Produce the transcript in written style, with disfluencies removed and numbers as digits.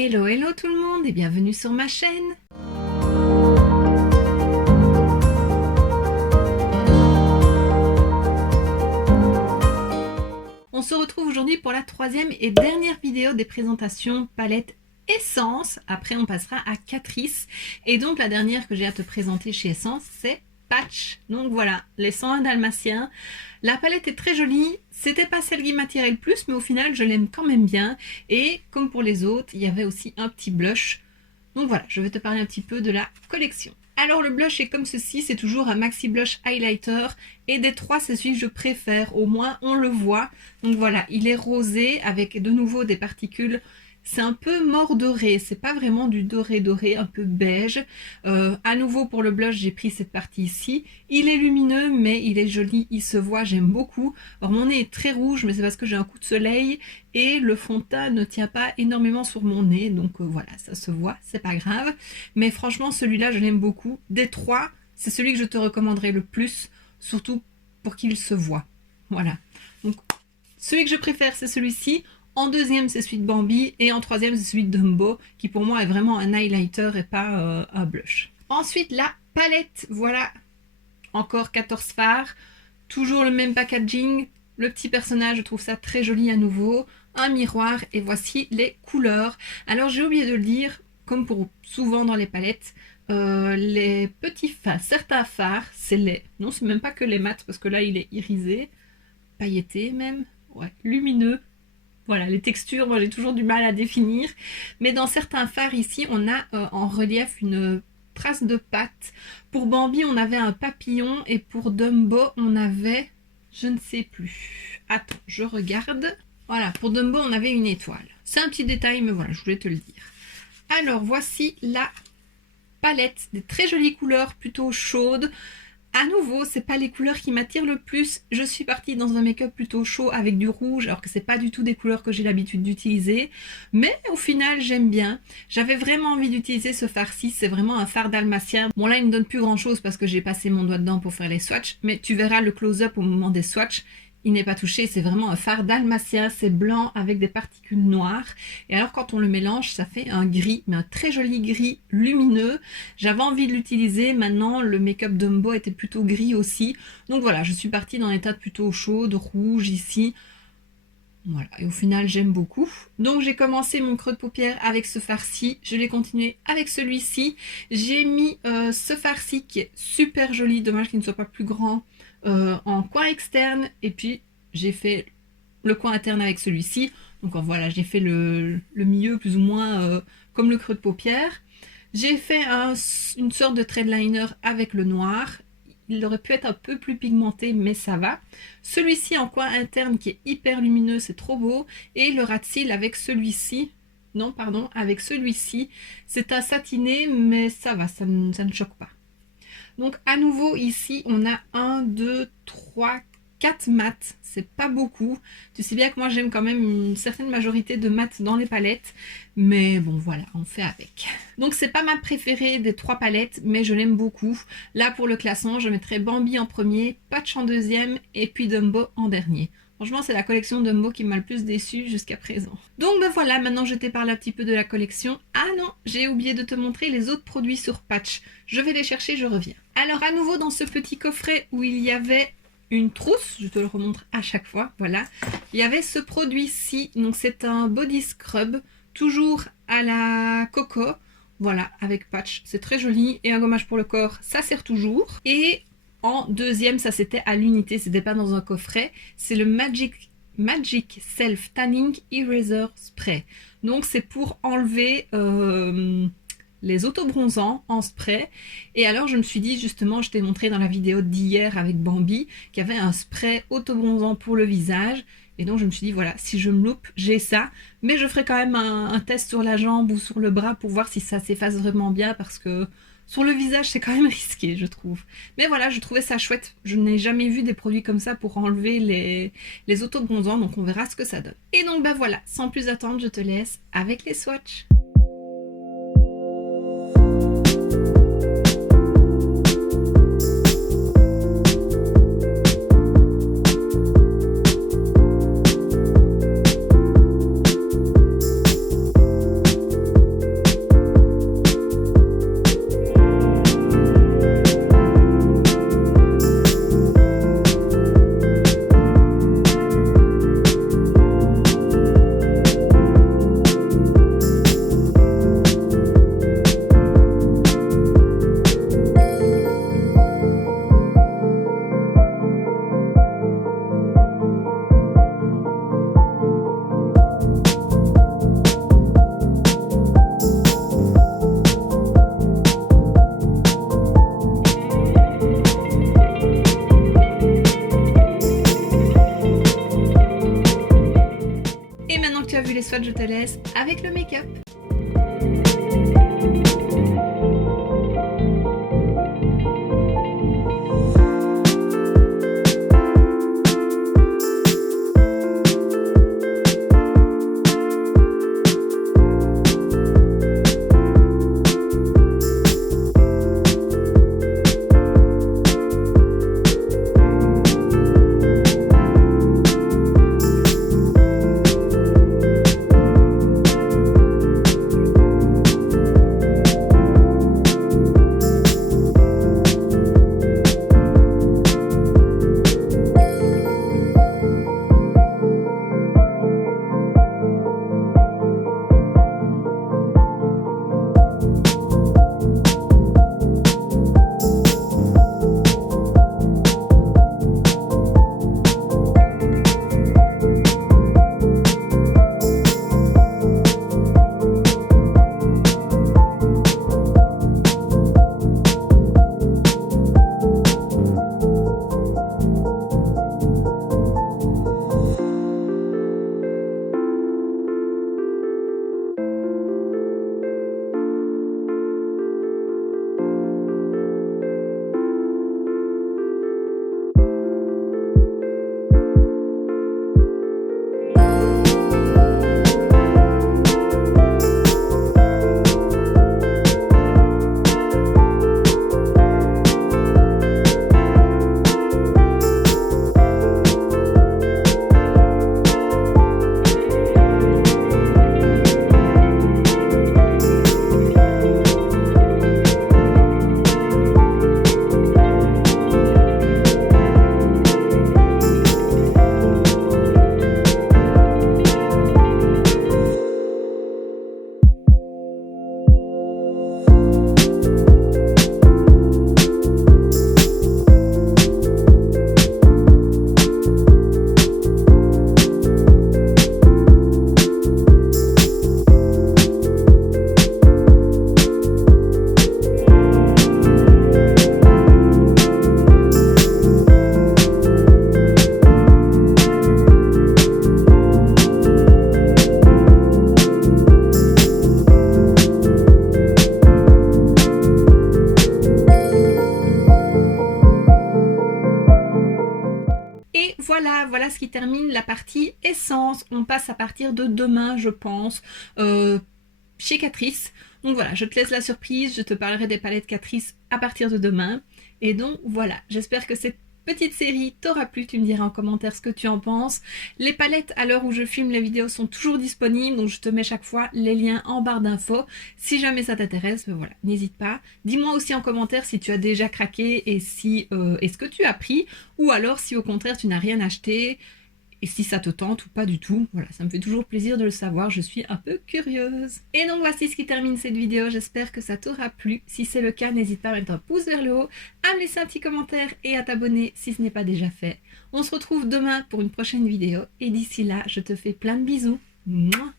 Hello hello tout le monde et bienvenue sur ma chaîne. On se retrouve aujourd'hui pour la troisième et dernière vidéo des présentations palette Essence. Après on passera à Catrice. Et donc la dernière que j'ai à te présenter chez Essence c'est Patch. Donc voilà, les 101 dalmatiens. La palette est très jolie. C'était pas celle qui m'attirait le plus, mais au final je l'aime quand même bien. Et comme pour les autres, il y avait aussi un petit blush. Donc voilà, je vais te parler un petit peu de la collection. Alors le blush est comme ceci, c'est toujours un maxi blush highlighter. Et des trois, c'est celui que je préfère, au moins on le voit. Donc voilà, il est rosé avec de nouveau des particules. C'est un peu mort doré, c'est pas vraiment du doré doré, un peu beige. À nouveau pour le blush, j'ai pris cette partie ici. Il est lumineux, mais il est joli, il se voit, j'aime beaucoup. Alors mon nez est très rouge, mais c'est parce que j'ai un coup de soleil et le fond de teint ne tient pas énormément sur mon nez. Donc voilà, ça se voit, c'est pas grave. Mais franchement, celui-là, je l'aime beaucoup. Des trois, c'est celui que je te recommanderais le plus, surtout pour qu'il se voit. Voilà. Donc celui que je préfère, c'est celui-ci. En deuxième, c'est celui de Bambi. Et en troisième, c'est celui de Dumbo, qui pour moi est vraiment un highlighter et pas un blush. Ensuite, la palette. Voilà, encore 14 fards. Toujours le même packaging. Le petit personnage, je trouve ça très joli à nouveau. Un miroir. Et voici les couleurs. Alors, j'ai oublié de le dire, comme pour souvent dans les palettes, les petits fards. Certains fards, c'est les... Non, c'est même pas que les mats, parce que là, il est irisé. Pailleté même. Ouais, lumineux. Voilà, les textures, moi j'ai toujours du mal à définir. Mais dans certains fards ici, on a en relief une trace de pâte. Pour Bambi, on avait un papillon. Et pour Dumbo, on avait... Je ne sais plus. Attends, je regarde. Voilà, pour Dumbo, on avait une étoile. C'est un petit détail, mais voilà, je voulais te le dire. Alors, voici la palette. Des très jolies couleurs, plutôt chaudes. À nouveau, c'est pas les couleurs qui m'attirent le plus. Je suis partie dans un make-up plutôt chaud avec du rouge, alors que c'est pas du tout des couleurs que j'ai l'habitude d'utiliser. Mais au final, j'aime bien. J'avais vraiment envie d'utiliser ce fard-ci. C'est vraiment un fard dalmatien. Bon là, il ne donne plus grand-chose parce que j'ai passé mon doigt dedans pour faire les swatchs. Mais tu verras le close-up au moment des swatchs. Il n'est pas touché, c'est vraiment un fard dalmatien, c'est blanc avec des particules noires. Et alors quand on le mélange, ça fait un gris, mais un très joli gris lumineux. J'avais envie de l'utiliser, maintenant le make-up Dumbo était plutôt gris aussi. Donc voilà, je suis partie dans des teintes plutôt chaudes, rouge ici. Voilà, et au final j'aime beaucoup. Donc j'ai commencé mon creux de paupière avec ce fard-ci, je l'ai continué avec celui-ci. J'ai mis ce fard-ci qui est super joli, dommage qu'il ne soit pas plus grand. En coin externe et puis j'ai fait le coin interne avec celui-ci. Donc voilà, j'ai fait le milieu plus ou moins comme le creux de paupière. J'ai fait une sorte de thread liner avec le noir. Il aurait pu être un peu plus pigmenté, mais ça va. Celui-ci en coin interne qui est hyper lumineux, c'est trop beau. Et le rat de cils avec celui-ci. Non, pardon, avec celui-ci. C'est un satiné, mais ça va, ça ne choque pas. Donc à nouveau ici on a 1, 2, 3, 4 mats, c'est pas beaucoup. Tu sais bien que moi j'aime quand même une certaine majorité de mats dans les palettes. Mais bon voilà, on fait avec. Donc c'est pas ma préférée des 3 palettes, mais je l'aime beaucoup. Là pour le classement, je mettrai Bambi en premier, Patch en deuxième et puis Dumbo en dernier. Franchement, c'est la collection Dumbo qui m'a le plus déçue jusqu'à présent. Donc ben voilà, maintenant je t'ai parlé un petit peu de la collection. Ah non, j'ai oublié de te montrer les autres produits sur Patch. Je vais les chercher, je reviens. Alors à nouveau dans ce petit coffret où il y avait une trousse, je te le remontre à chaque fois, voilà. Il y avait ce produit-ci, donc c'est un body scrub, toujours à la coco. Voilà, avec Patch, c'est très joli. Et un gommage pour le corps, ça sert toujours. Et en deuxième, ça c'était à l'unité, c'était pas dans un coffret. C'est le Magic Self Tanning Eraser Spray. Donc c'est pour enlever les autobronzants en spray. Et alors je me suis dit, justement, je t'ai montré dans la vidéo d'hier avec Bambi qu'il y avait un spray autobronzant pour le visage. Et donc je me suis dit, voilà, si je me loupe, j'ai ça. Mais je ferai quand même un test sur la jambe ou sur le bras pour voir si ça s'efface vraiment bien, parce que sur le visage, c'est quand même risqué, je trouve. Mais voilà, je trouvais ça chouette. Je n'ai jamais vu des produits comme ça pour enlever les autobronzants, donc on verra ce que ça donne. Et donc, bah voilà, sans plus attendre, je te laisse avec les swatchs. laisse avec le make-up. Voilà ce qui termine la partie essence. On passe à partir de demain, je pense, chez Catrice. Donc voilà, je te laisse la surprise, je te parlerai des palettes Catrice à partir de demain. Et donc voilà, j'espère que cette petite série t'aura plu, tu me diras en commentaire ce que tu en penses. Les palettes à l'heure où je filme les vidéos sont toujours disponibles, donc je te mets chaque fois les liens en barre d'infos. Si jamais ça t'intéresse, voilà, n'hésite pas. Dis-moi aussi en commentaire si tu as déjà craqué et si est-ce que tu as pris, ou alors si au contraire tu n'as rien acheté. Et si ça te tente ou pas du tout, voilà, ça me fait toujours plaisir de le savoir, je suis un peu curieuse. Et donc voici ce qui termine cette vidéo, j'espère que ça t'aura plu. Si c'est le cas, n'hésite pas à mettre un pouce vers le haut, à me laisser un petit commentaire et à t'abonner si ce n'est pas déjà fait. On se retrouve demain pour une prochaine vidéo et d'ici là, je te fais plein de bisous. Mouah.